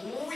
Amen.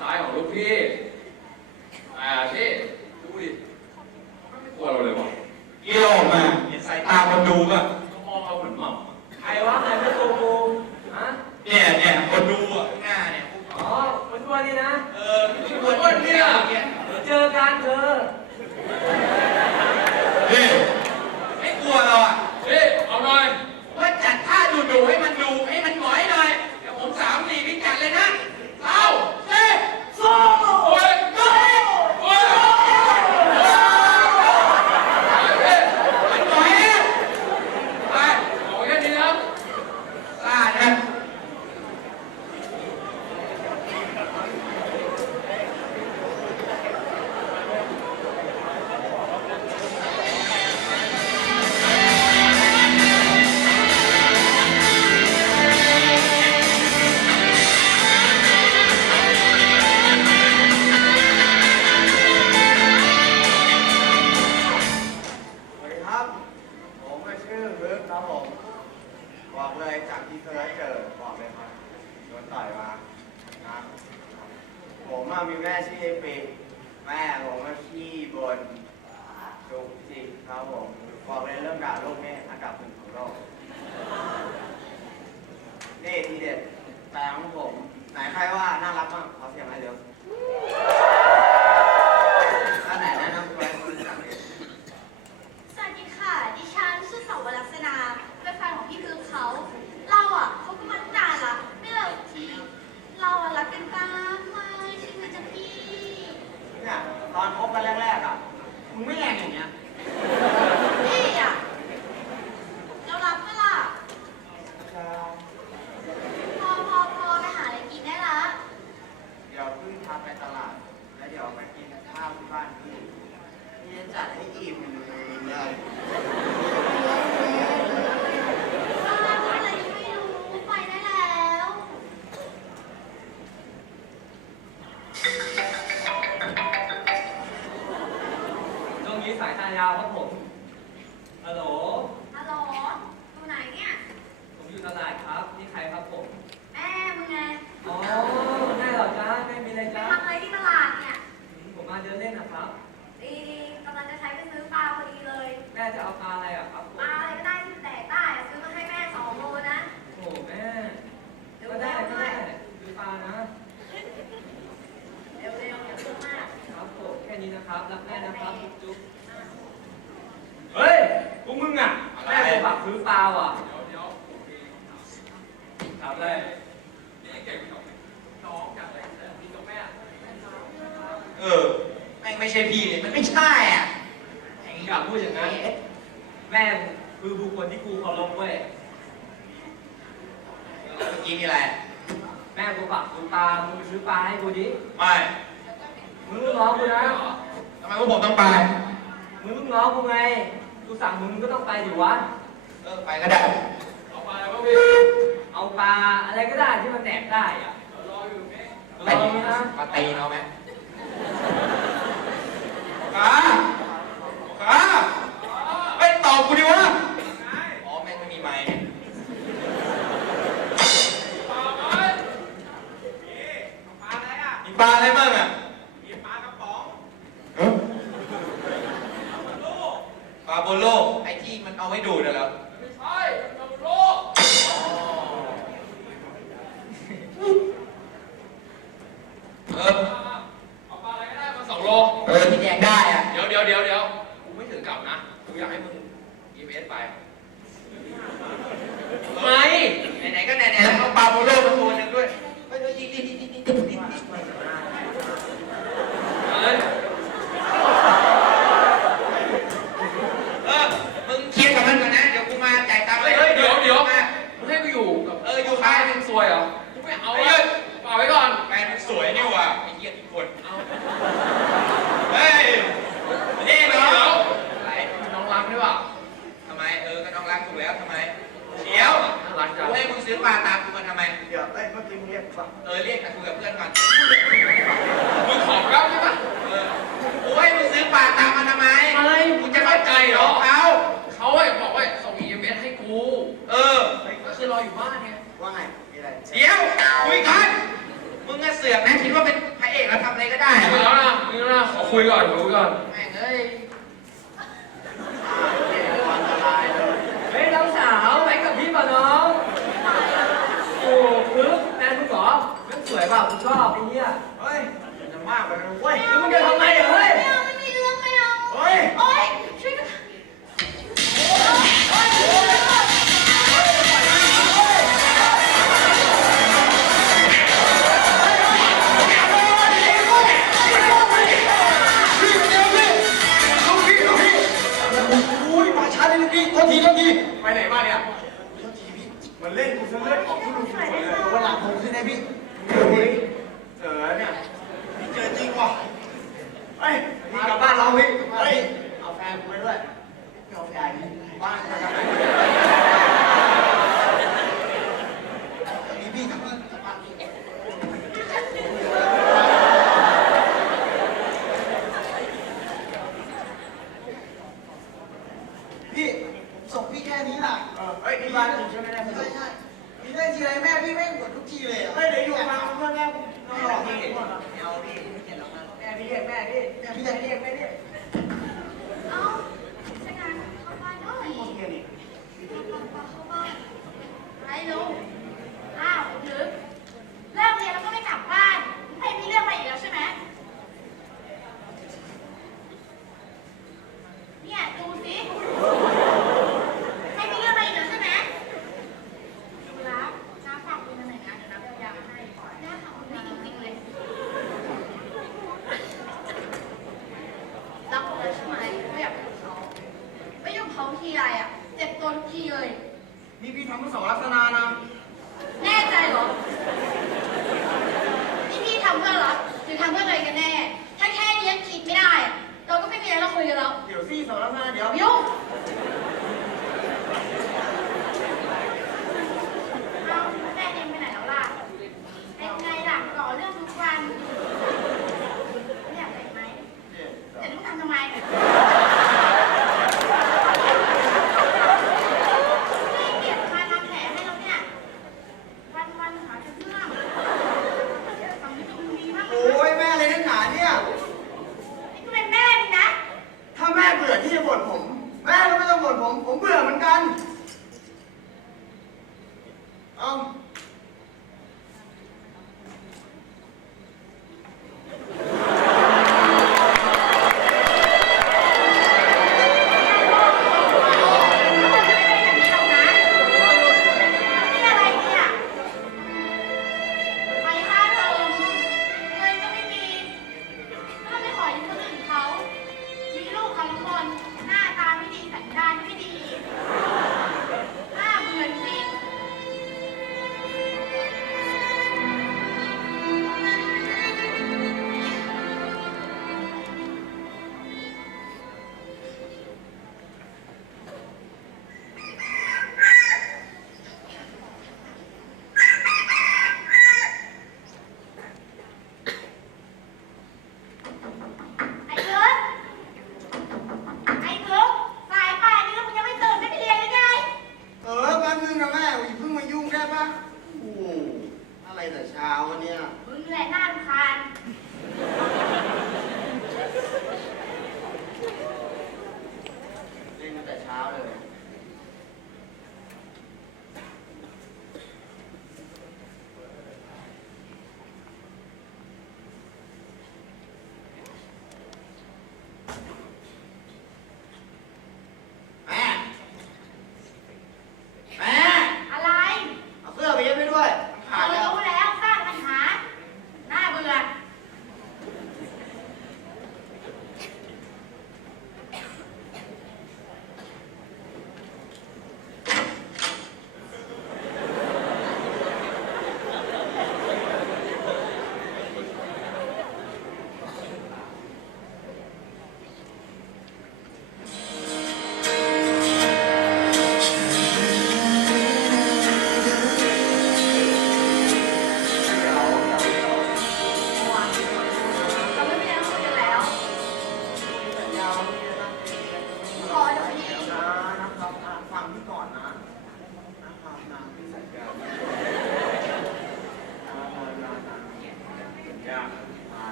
ซ้ายของลูกพี่อ่าพี่ดูดิไม่กลัวเราเลยวะเกี่ยวมาตาคนดูก็มองเราเหมือนหม่อำใครวะใครไม่โกงกูฮะเนี่ยเนี่ยคนดูอะข้างหน้าเนี่ย อ๋อคนตัวนี่นะเออคนตัวเนี่ยเจอการเจอ ราคาอะไรอะครับผปลาอะไรก็ได้ที่แตกได้ซื้อมาให้แม่สองโลนะ โอ้แม่ก็ได้ก็ได้ดูปลานะเร็วๆอย่าเพิ่มากครับผมแค่นี้นะครับรักแม่นะครับจุ๊บเฮ้ยพวกมึงอะแม่ผมผักซื้อปลาว่ะเดี๋ยวเดี๋ยวถามเลยนี่เก่งไหมน้องจากอะไรเแต่พี่กับแม่ เออ แม่งไม่ใช่พี่เนี่ยมันไม่ใช่อะไอ้กลับพูดอย่างนั้น แม่คือบุคคลที่ครูเคารพเว้ยเมื่อกี้มีอะไร แม่กูฝากกูตามึงซื้อปลาให้กูดิไม่มึงลูกน้องกูนะทำไมกูบอกต้องไป มึงลูกน้องกูไงกูสั่งมึงก็ต้องไปอยู่วะ เออไปก็ได้ เอาไปแล้พี่เอาปลาอะไรก็ได้ที่มันแหดกได้อะรออยู่แม่รอนะมาตีเราไหมปลา ปลาอะไรบ้างอะมีปลากระป๋องเอ้อปลาบนโลกไอ้ที่มันเอาไว้ดูดน่ะเหรอ ทีไรอะ เจ็บตัวทุกทีเลย นี่พี่ทำมาสองลักษณะนะแน่ใจเหรอ นี่พี่ทำเพื่อหรอกหรือทำเพื่ออะไรกันแน่ ถ้าแค่นี้ยังคิดไม่ได้เราก็ไม่มีอะไรเราคุยกันแล้วเดี๋ยวซี่สองลักษณะเดี๋ยวยุ่งแม่เองไปไหนแล้วล่ะเป็นไงล่ะก่อเรื่องทุกวันไม่อยากแต่งไหมเนี่ยแต่ลูกทำทำไม Aam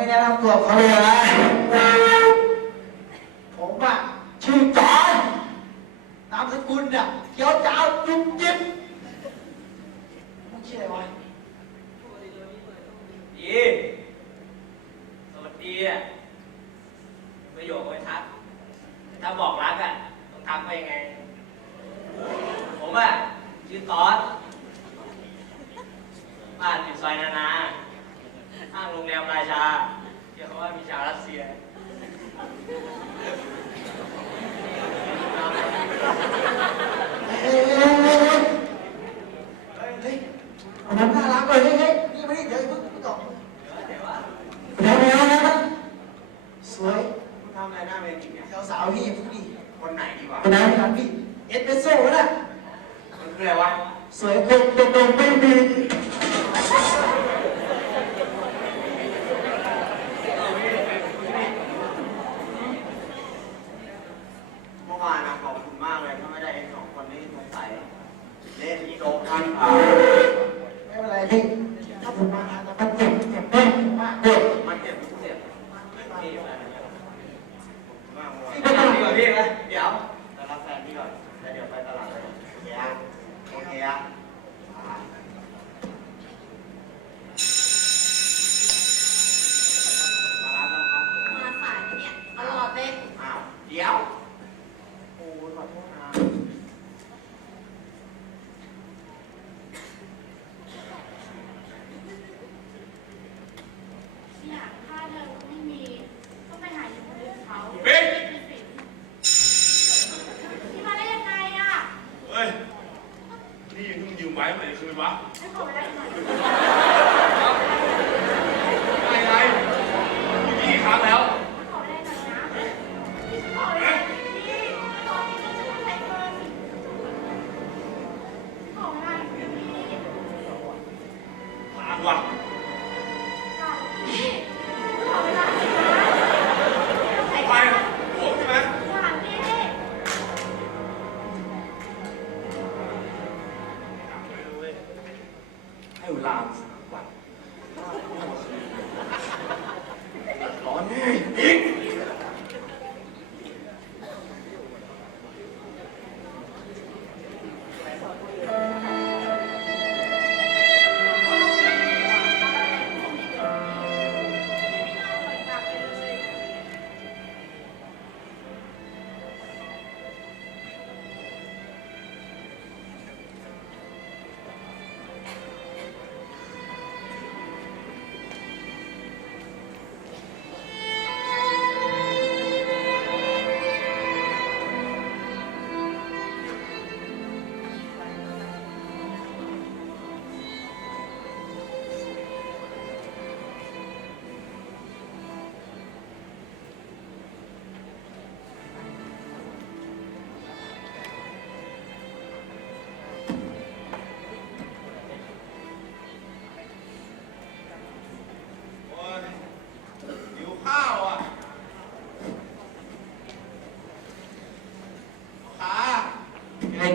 ไม่แนะนำตัวเขาเลยนะ Bisa. はい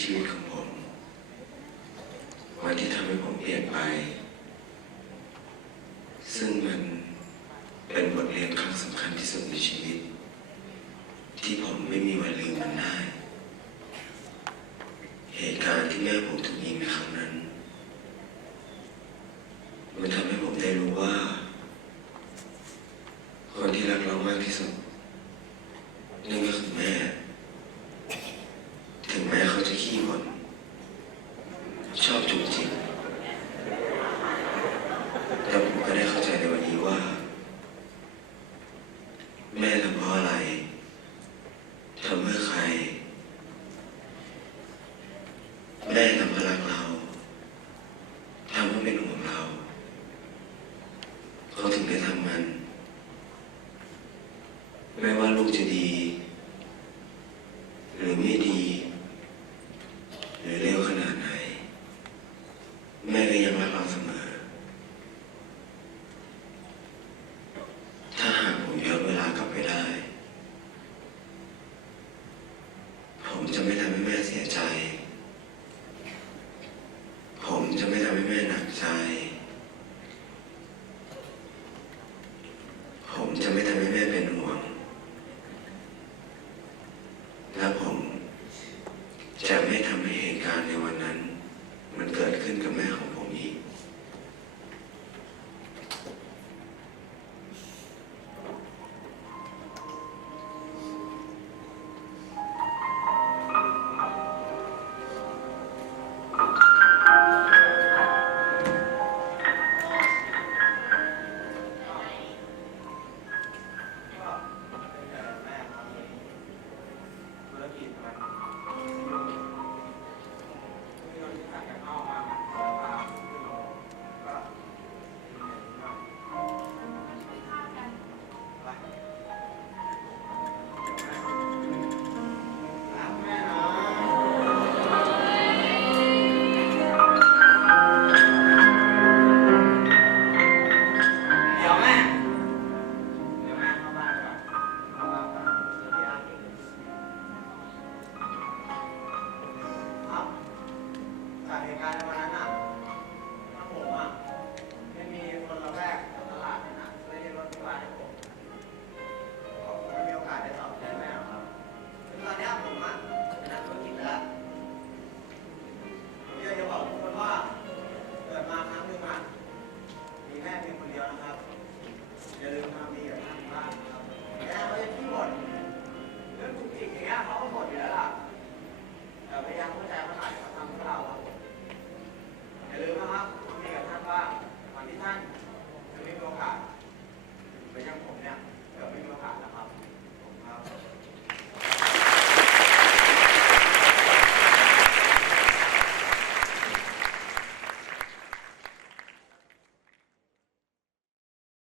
ชีวิตของผม วันที่ทำให้ผมเปลี่ยนไป to the Thank you.